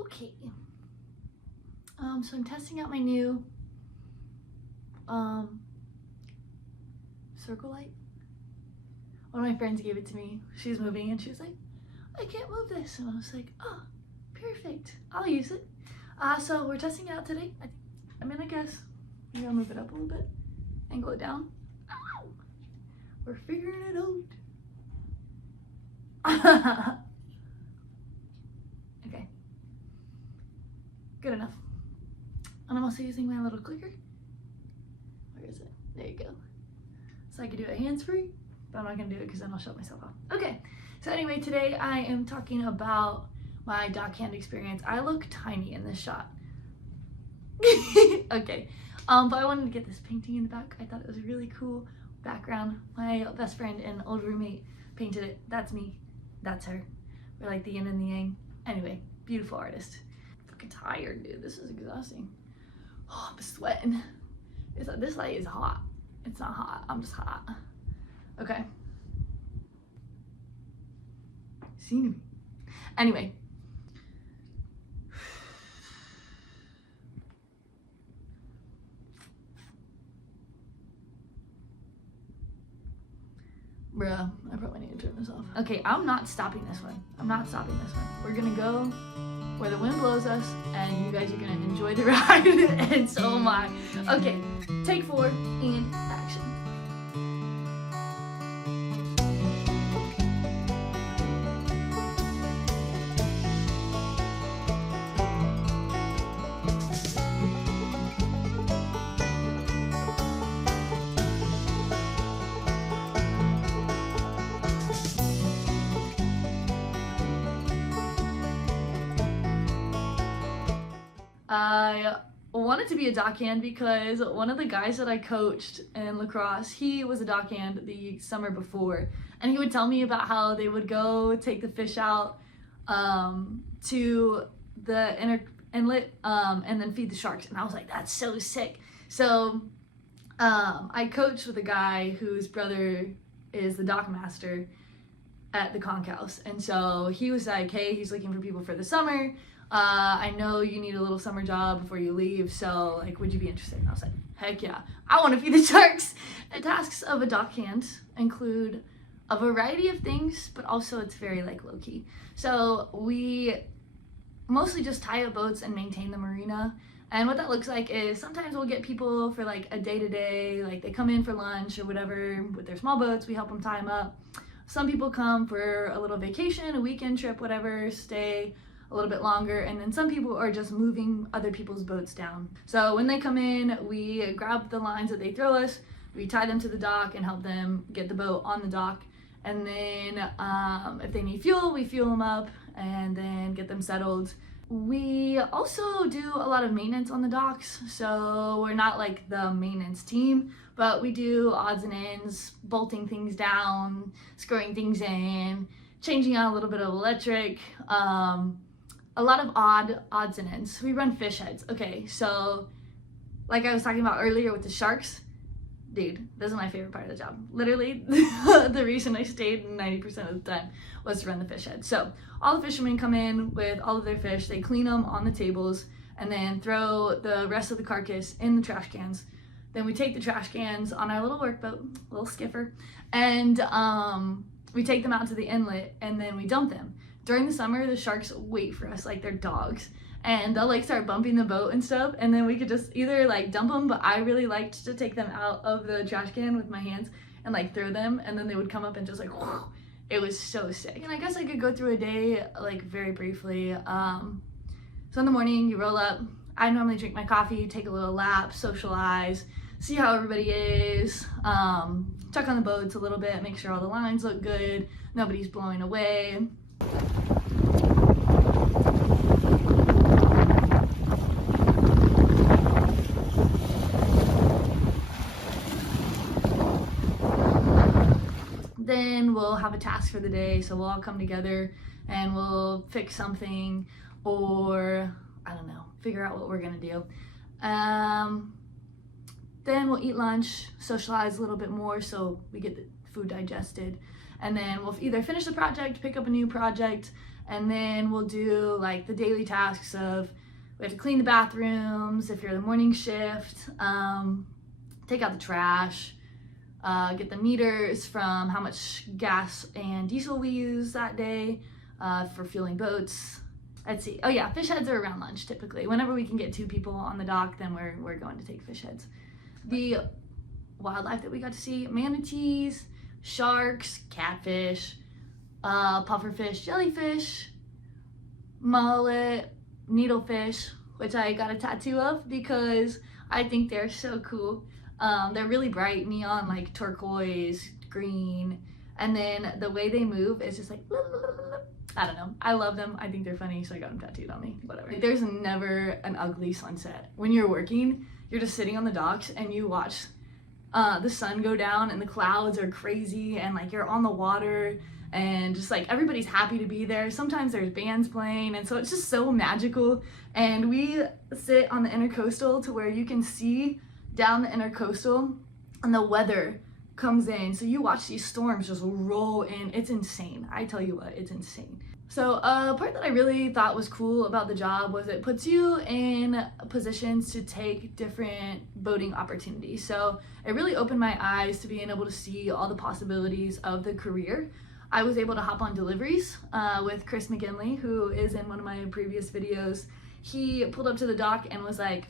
Okay. So I'm testing out my new circle light. One of my friends gave it to me. She's moving and she was like, I can't move this. And I was like, oh, perfect. I'll use it. So we're testing it out today. I guess maybe I'll move it up a little bit, angle it down. Ow! We're figuring it out. Okay. Good enough. And I'm also using my little clicker. Where is it? There you go. So I can do it hands-free, but I'm not gonna do it because then I'll shut myself off. Okay, so anyway, today I am talking about my Dockhand experience. I look tiny in this shot. Okay, but I wanted to get this painting in the back. I thought it was a really cool background. My best friend and old roommate painted it. That's me, that's her. We're like the yin and the yang. Anyway, beautiful artist. I'm fucking tired, dude. This is exhausting. Oh, I'm sweating. This light is hot. It's not hot, I'm just hot. Okay. Scenery. Anyway. Bruh, I probably need to turn this off. Okay, I'm not stopping this one. I'm not stopping this one. We're gonna go where the wind blows us, and you guys are gonna enjoy the ride, and so am I. Okay, take 4 and action. I wanted to be a dockhand because one of the guys that I coached in lacrosse, he was a dockhand the summer before, and he would tell me about how they would go take the fish out to the inlet and then feed the sharks, and I was like, that's so sick. So I coached with a guy whose brother is the dock master at the Conch house, and so he was like, hey, he's looking for people for the summer. I know you need a little summer job before you leave, so like, would you be interested? And I was like, heck yeah, I want to feed the sharks. The tasks of a dockhand include a variety of things, but also it's very like low-key. So we mostly just tie up boats and maintain the marina. And what that looks like is sometimes we'll get people for like a day-to-day, like they come in for lunch or whatever with their small boats, we help them tie them up. Some people come for a little vacation, a weekend trip, whatever, stay a little bit longer, and then some people are just moving other people's boats down. So when they come in, we grab the lines that they throw us, we tie them to the dock and help them get the boat on the dock, and then if they need fuel, we fuel them up and then get them settled. We also do a lot of maintenance on the docks, so we're not like the maintenance team, but we do odds and ends, bolting things down, screwing things in, changing out a little bit of electric, a lot of odds and ends. We run fish heads. Okay, so like I was talking about earlier with the sharks, dude, this is my favorite part of the job. Literally, the reason I stayed 90% of the time was to run the fish head. So all the fishermen come in with all of their fish, they clean them on the tables, and then throw the rest of the carcass in the trash cans. Then we take the trash cans on our little workboat, little skipper, and we take them out to the inlet, and then we dump them. During the summer, the sharks wait for us like they're dogs, and they'll like start bumping the boat and stuff, and then we could just either like dump them, but I really liked to take them out of the trash can with my hands and like throw them, and then they would come up and just like, whoo, it was so sick. And I guess I could go through a day like very briefly. So in the morning, you roll up. I normally drink my coffee, take a little lap, socialize, see how everybody is, check on the boats a little bit, make sure all the lines look good, nobody's blowing away. Then we'll have a task for the day, so we'll all come together and we'll fix something, or I don't know, figure out what we're gonna do. Then we'll eat lunch, socialize a little bit more so we get the food digested, and then we'll either finish the project, pick up a new project, And then we'll do like the daily tasks of, we have to clean the bathrooms if you're the morning shift, take out the trash, get the meters from how much gas and diesel we use that day for fueling boats. Let's see. Oh yeah, fish heads are around lunch typically. Whenever we can get 2 people on the dock, then we're going to take fish heads. The wildlife that we got to see: manatees, sharks, catfish, pufferfish, jellyfish, mullet, needlefish, which I got a tattoo of because I think they're so cool. They're really bright, neon, like turquoise, green, and then the way they move is just like, I don't know. I love them. I think they're funny, so I got them tattooed on me. Whatever. There's never an ugly sunset. When you're working, you're just sitting on the docks and you watch the sun go down and the clouds are crazy and like you're on the water and just like everybody's happy to be there. Sometimes there's bands playing, and so it's just so magical. And we sit on the intercoastal to where you can see down the intercoastal and the weather comes in, so you watch these storms just roll in. It's insane. I tell you what, it's insane. So a part that I really thought was cool about the job was it puts you in positions to take different boating opportunities. So it really opened my eyes to being able to see all the possibilities of the career. I was able to hop on deliveries with Chris McGinley, who is in one of my previous videos. He pulled up to the dock and was like,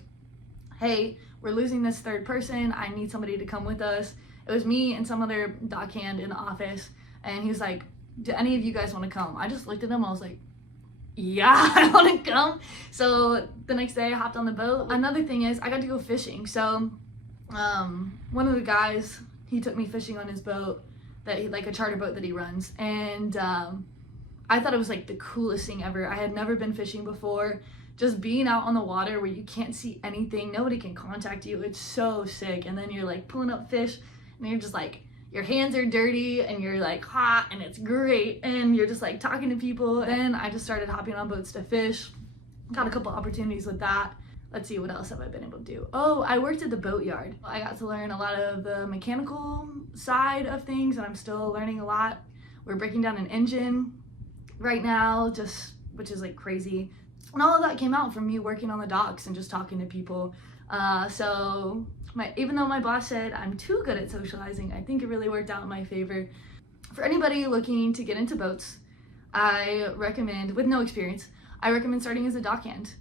hey, we're losing this third person. I need somebody to come with us. It was me and some other dockhand in the office, and he was like, do any of you guys want to come? I just looked at him, I was like, yeah, I want to come. So the next day I hopped on the boat. Another thing is I got to go fishing. So one of the guys, he took me fishing on his boat, that he, like a charter boat that he runs, and I thought it was like the coolest thing ever. I had never been fishing before. Just being out on the water where you can't see anything, nobody can contact you, it's so sick. And then you're like pulling up fish and you're just like, your hands are dirty and you're like hot and it's great, and you're just like talking to people. Then I just started hopping on boats to fish. Got a couple opportunities with that. Let's see, what else have I been able to do? Oh, I worked at the boatyard. I got to learn a lot of the mechanical side of things, and I'm still learning a lot. We're breaking down an engine right now, which is like crazy. And all of that came out from me working on the docks and just talking to people. So even though my boss said I'm too good at socializing, I think it really worked out in my favor. For anybody looking to get into boats, I recommend, with no experience, I recommend starting as a dockhand.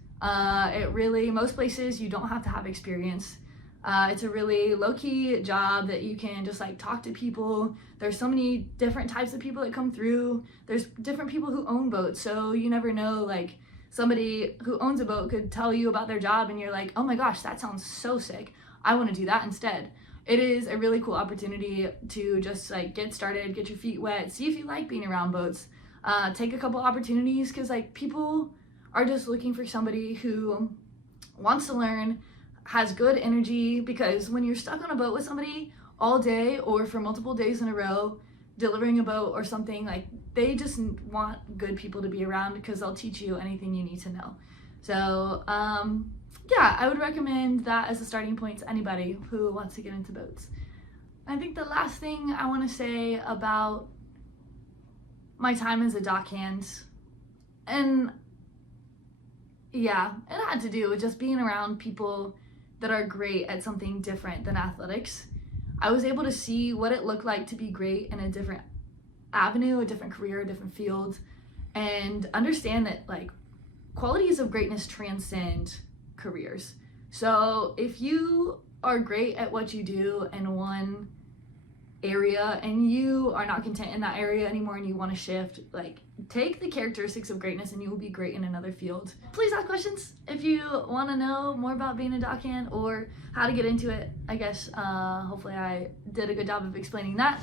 Most places you don't have to have experience. It's a really low-key job that you can just like talk to people. There's so many different types of people that come through. There's different people who own boats, so you never know, like somebody who owns a boat could tell you about their job and you're like, oh my gosh, that sounds so sick. I want to do that instead. It is a really cool opportunity to just like get started, get your feet wet, see if you like being around boats. Take a couple opportunities, because like people are just looking for somebody who wants to learn, has good energy, because when you're stuck on a boat with somebody all day or for multiple days in a row, delivering a boat or something, like they just want good people to be around because they'll teach you anything you need to know. So yeah, I would recommend that as a starting point to anybody who wants to get into boats. I think the last thing I want to say about my time as a dockhand, and yeah, it had to do with just being around people that are great at something different than athletics. I was able to see what it looked like to be great in a different avenue, a different career, a different field, and understand that like qualities of greatness transcend careers. So if you are great at what you do in one area and you are not content in that area anymore and you want to shift, like take the characteristics of greatness and you will be great in another field. Please ask questions if you want to know more about being a dockhand or how to get into it. I guess hopefully I did a good job of explaining that.